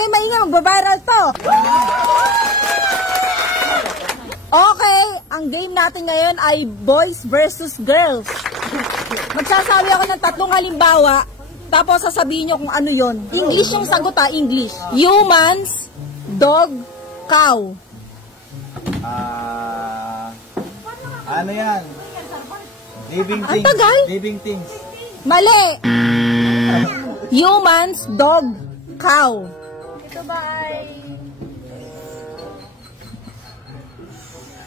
kayo maingay, magbabiral to. Okay, ang game natin ngayon ay boys versus girls. Magsasabi ako ng 3 halimbawa, tapos sasabihin nyo kung ano yon. English yung sagot ha, English. Humans, dog, cow. Ano yan? Living things. Living things. Mali! Humans, dog, cow. Ito ba ay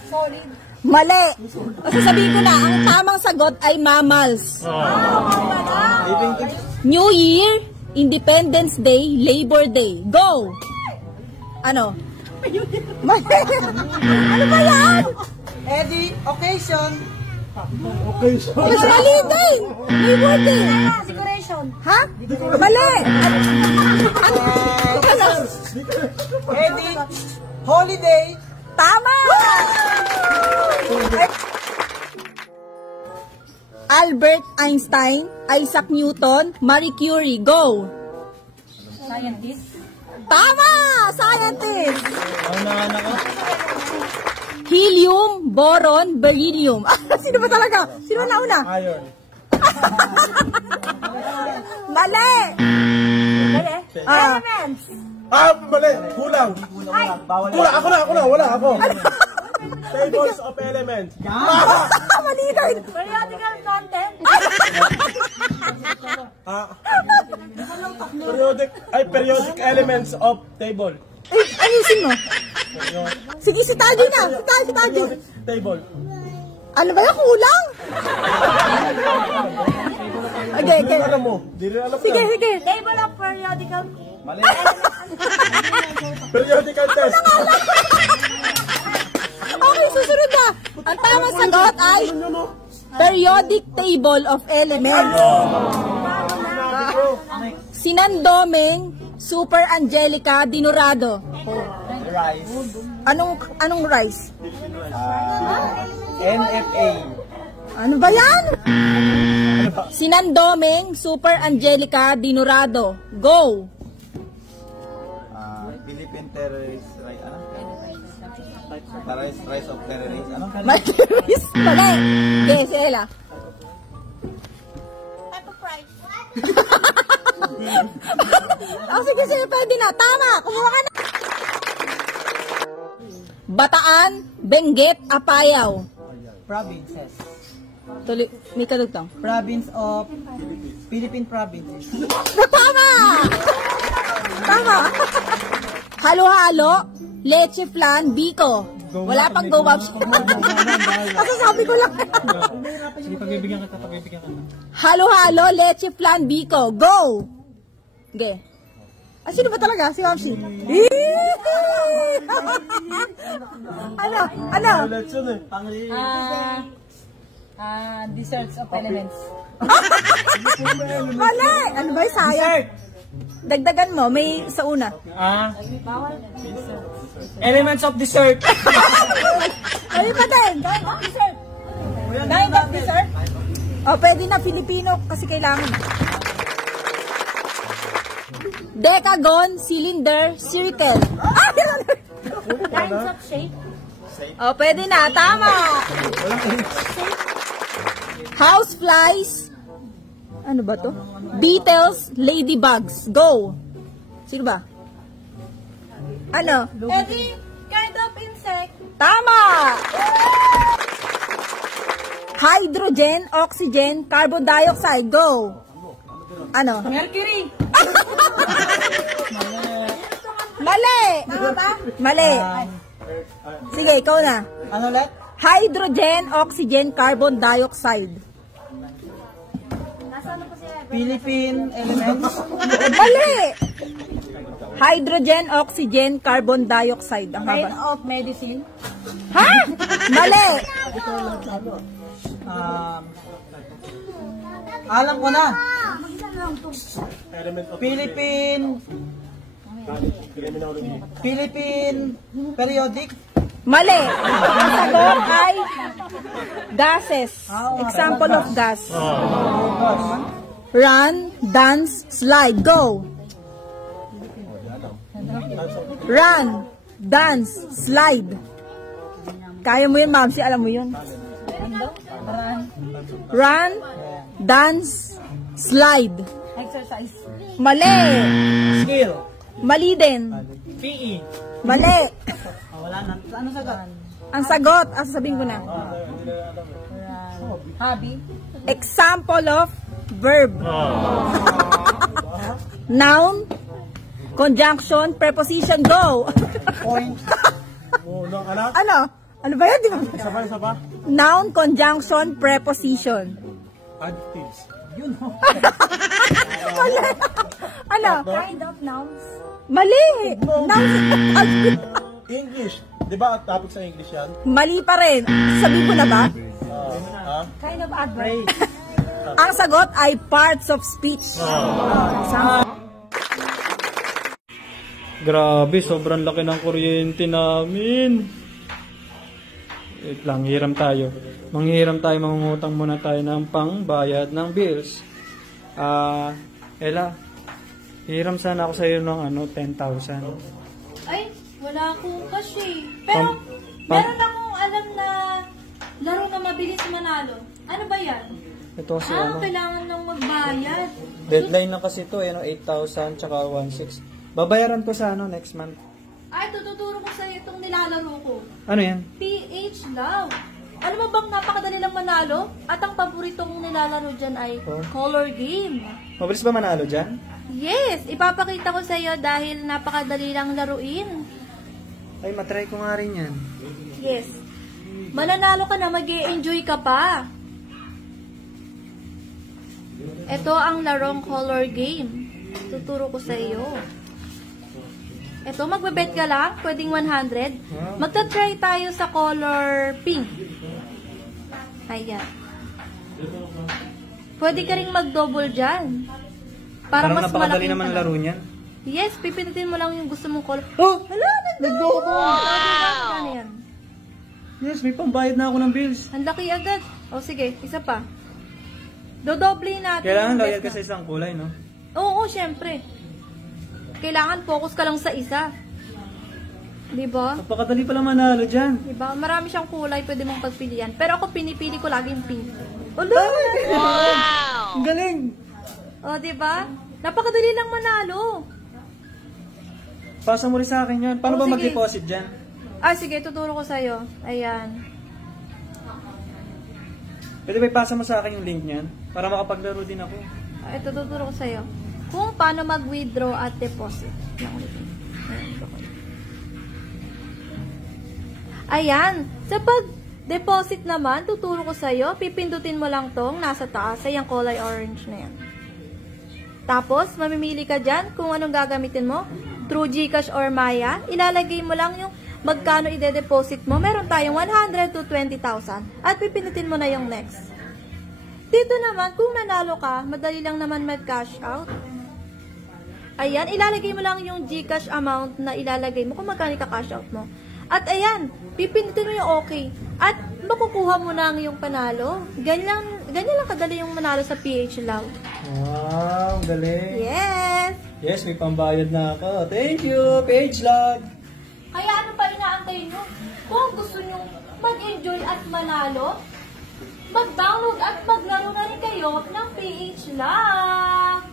solid? Mali! Sasabihin ko na, ang tamang sagot ay mammals. Living things. New Year, Independence Day, Labor Day. Go! Ano? Mali! Ano ba yan? Eddie, occasion. Mas mali din! Labor Day! Decoration. Ha? Mali! Ano? Eddie, holiday. Tama! Albert Einstein, Isaac Newton, Marie Curie. Go! Scientist. Tama! Scientist! Ano ako? Helium, boron, beryllium. Sino ba talaga? Sino na una? Iron. Mali! Mali? Elements. Mali! Kulang! Kulang! Ako na! Wala ako! Tables of elements. Mali din! Periodical content. Periodic elements of table. Ayusin mo. Sige, si Taji na. Si Taji. Table. Ano ba yung kulang? Okay. Alam mo? Di rin alam Sige. Table of periodical. Mali. Periodical test. Okay, susunod na. Ang tamang sagot ay periodic table of elements. Sinandoming, Super Angelica, Dinurado. Rice. Anong rice? NFA. Ano ba yan? Sinandoming, Super Angelica, Dinurado. Go! Philippine terrorist. Rise of terrorists. Ano? Terrorist? Mali. Okay, si Ella. Pepper fries. Sige, pwede na. Tama! Kumuha ka na. Bataan, Benguet, Apayao. Provinces. Tuloy, may kadugtong. Province of Philippine provinces. Tama! Tama! Halo-halo, leche flan, biko. Wala pang go up. Kasasabi ko lang. Sige, pagbibigyan ka. Halo-halo, leche flan, biko. Go! Okay. Sino ba talaga? Si Mamsi. Ano? Desserts of elements. Mali! Ano ba yung sayang? Dagdagan mo, may sa una. Elements of dessert. Ano pa din? Dessert. Kind of dessert? Pwede na Filipino kasi kailangan. Decagon, cylinder, circle. Kinds of shape. Pwede na. Tama! Houseflies. Ano ba to? Beetles, ladybugs. Go! Sino ba? Ano? Every kind of insect. Tama! Hydrogen, oxygen, carbon dioxide. Go! Ano? Mercury. Mali! Mali. Sige, ikaw na. Ano ulit? Hydrogen, oxygen, carbon dioxide. Philippine elements. Mali! Hydrogen, oxygen, carbon dioxide. Ang Kind haba. of medicine. Ha? Mali! Alam ko na. Philippine periodic. Mali! Ang sagot ay gases. Example of gas. Run, dance, slide. Go! Run, dance, slide. Kaya mo yun, Mamsi, alam mo yun. Run, dance, slide. Exercise. Mali. Skill. Mali din. PE. Mali. Wala na. Ano sagot? Ang sagot, sasabihin ko na. Hobby. Example of verb. Noun, conjunction, preposition, go. Point. Oh, no, anak. Ano? Ano ba yun? Di ba? Isa pa. Noun, conjunction, preposition. Adjectives. Yun ho. Mali. Ano? Kind of nouns. Mali. Noun, English. Di ba topic sa English yan? mali pa rin. Sabihin ko na ba? Kind of adverb. Ang sagot ay parts of speech. Grabe, sobrang laki ng kuryente namin. Wait lang, hiram tayo. Manghihiram tayo, mangungutang muna tayo ng pangbayad ng bills. Ella, hiram sana ako sa iyo ng 10,000. Ay, wala akong cash eh. Pero, Pam- meron akong alam na laro na mabilis manalo. Ano ba yan? Ito kasi Kailangan nang magbayad. deadline lang kasi ito, 8,000 tsaka 1,600. Babayaran ko sa next month. Ay, tututuro ko sa'yo itong nilalaro ko. Ano yan? PH Love. Ano mo bang napakadali lang manalo? At ang paborito kong nilalaro dyan ay color game. Mabilis ba manalo dyan? Yes, ipapakita ko sa iyo dahil napakadali lang laruin. Ay, matry ko nga rin yan. Yes. Mananalo ka na, mag-e-enjoy ka pa. Ito ang larong color game. Tuturo ko sa iyo. Ito, magbebet ka lang, pwedeng 100. Magta-try tayo sa color pink. Ayan. Pwede ka rin mag-double dyan. Para Parang mas napakadali malaki naman ang laro niyan. Yes, pipindutin mo lang yung gusto mong color. Oh! Hala, nag-double! Ano yan? Yes, may pambayad na ako ng bills. Ang laki agad. O sige, isa pa. Dodoble natin. Kailangan yung loyal best ka sa isang kulay, no? Oo, syempre. Kailangan focus ka lang sa isa. Diba? Napakadali pala manalo dyan. Diba? Marami siyang kulay, pwede mong pagpilian. Pero ako pinipili ko laging pink. Ang galing! O, diba? Napakadali lang manalo. Pasa mo rin sa akin yan. Paano Oh, ba sige. mag-deposit dyan? Ah, sige, tuturo ko sa'yo. Ayan. Pwede ba ipasa mo sa akin yung link niyan? Para makapaglaro din ako. Ito, tuturo ko sa'yo. Kung paano mag-withdraw at deposit. Ayan. Sa pag-deposit naman, tuturo ko sa'yo, pipindutin mo lang tong nasa taas, ay yung kulay orange na yan. Tapos, mamimili ka dyan kung anong gagamitin mo. Through GCash or Maya, ilalagay mo lang yung magkano ide-deposit mo. Meron tayong 100 to 20,000 at pipindutin mo na yung next. Dito naman, kung nanalo ka, madali lang naman mag-cash out. Ayan, ilalagay mo lang yung GCash amount na ilalagay mo kung magkano ka-cash out mo. At ayan, pipindutin mo yung okay. At makukuha mo na yung panalo. Ganyan lang kadali yung manalo sa PH Love. Wow, galing. Yes! Yes, may pambayad na ako. Thank you, Page Log. Kaya ano pa inaantay nyo? Kung gusto nyo mag-enjoy at manalo, mag-download at maglaro na rin kayo ng PH Love.